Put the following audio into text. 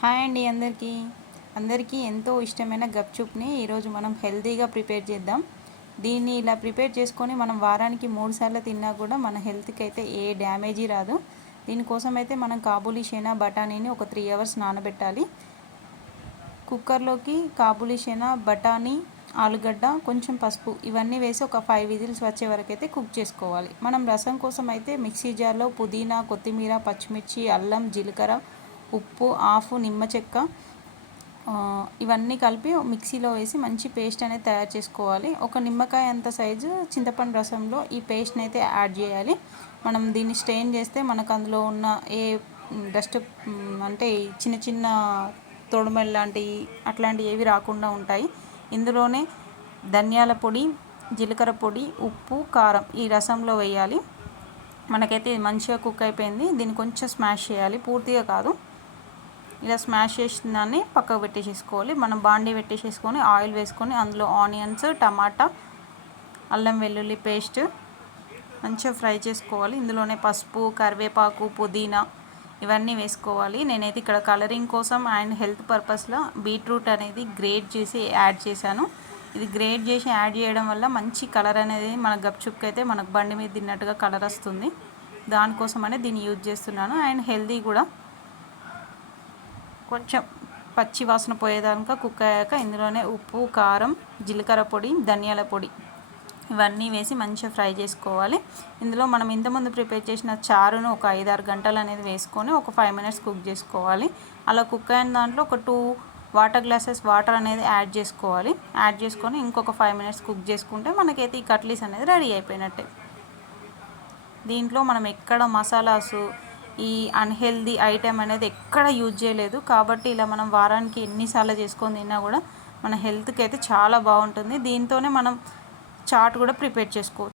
Hi అండి అందరికీ ఎంతో ఇష్టమైన గప్చుప్ని ఈరోజు మనం హెల్తీగా ప్రిపేర్ చేద్దాం. దీన్ని ఇలా ప్రిపేర్ చేసుకొని మనం వారానికి 3 సార్లు తిన్నా కూడా మన హెల్త్కి అయితే ఏ డ్యామేజీ రాదు. దీనికోసం అయితే మనం కాబూలీ చనా బఠానీని ఒక 3 అవర్స్ నానబెట్టాలి. కుక్కర్లోకి కాబూలీ చనా బఠానీ ఆలుగడ్డ కొంచెం పసుపు ఇవన్నీ వేసి ఒక 5 విజిల్స్ వచ్చే వరకు అయితే కుక్ చేసుకోవాలి. మనం రసం కోసం అయితే మిక్సీ జార్లో పుదీనా, కొత్తిమీర, పచ్చిమిర్చి, అల్లం, జీలకర్ర, ఉప్పు, హాఫ్ నిమ్మ చెక్క ఇవన్నీ కలిపి మిక్సీలో వేసి మంచి పేస్ట్ అనేది తయారు చేసుకోవాలి. ఒక నిమ్మకాయ అంత సైజు చింతపండు రసంలో ఈ పేస్ట్ని అయితే యాడ్ చేయాలి. మనం దీన్ని స్ట్రెయిన్ చేస్తే మనకు అందులో ఉన్న ఏ డస్ట్ అంటే చిన్న చిన్న తొడుమెల్ లాంటివి అట్లాంటివి ఏవి రాకుండా ఉంటాయి. ఇందులోనే ధనియాల పొడి, జీలకర్ర పొడి, ఉప్పు, కారం ఈ రసంలో వేయాలి. మనకైతే మంచిగా కుక్ అయిపోయింది. దీన్ని కొంచెం స్మాష్ చేయాలి, పూర్తిగా కాదు. ఇలా స్మాష్ చేసిన దాన్ని పక్కకు పెట్టేసేసుకోవాలి. మనం బాండీ పెట్టేసేసుకొని ఆయిల్ వేసుకొని అందులో ఆనియన్స్, టమాటా, అల్లం వెల్లుల్లి పేస్ట్ మంచిగా ఫ్రై చేసుకోవాలి. ఇందులోనే పసుపు, కరివేపాకు, పుదీనా ఇవన్నీ వేసుకోవాలి. నేనైతే ఇక్కడ కలరింగ్ కోసం అండ్ హెల్త్ పర్పస్లో బీట్రూట్ అనేది గ్రేట్ చేసి యాడ్ చేశాను. ఇది గ్రేట్ చేసి యాడ్ చేయడం వల్ల మంచి కలర్ అనేది మన గప్చుప్కి అయితే మనకు బండి మీద తిన్నట్టుగా కలర్ వస్తుంది. దానికోసమనే దీన్ని యూజ్ చేస్తున్నాను. అండ్ హెల్తీ కూడా. కొంచెం పచ్చి వాసన పోయేదాకా కుక్ అయ్యాక ఇందులోనే ఉప్పు, కారం, జీలకర్ర పొడి, ధనియాల పొడి ఇవన్నీ వేసి మంచిగా ఫ్రై చేసుకోవాలి. ఇందులో మనం ఇంతకుముందు ప్రిపేర్ చేసిన చారును ఒక 5-6 గంటలు అనేది వేసుకొని ఒక 5 మినిట్స్ కుక్ చేసుకోవాలి. అలా కుక్ అయిన దాంట్లో ఒక 2 వాటర్ గ్లాసెస్ వాటర్ అనేది యాడ్ చేసుకోవాలి. యాడ్ చేసుకొని ఇంకొక 5 మినిట్స్ కుక్ చేసుకుంటే మనకైతే ఈ కట్లీస్ అనేది రెడీ అయిపోయినట్టే. దీంట్లో మనం ఎక్కడ మసాలాసు ఈ అన్హెల్దీ ఐటెం అనేది ఎక్కడ యూజ్ చేయలేదు. కాబట్టి ఇలా మనం వారానికి ఎన్నిసార్లు చేసుకొని తిన్నా కూడా మన హెల్త్కి అయితే చాలా బాగుంటుంది. దీంతోనే మనం చాట్ కూడా ప్రిపేర్ చేసుకోవచ్చు.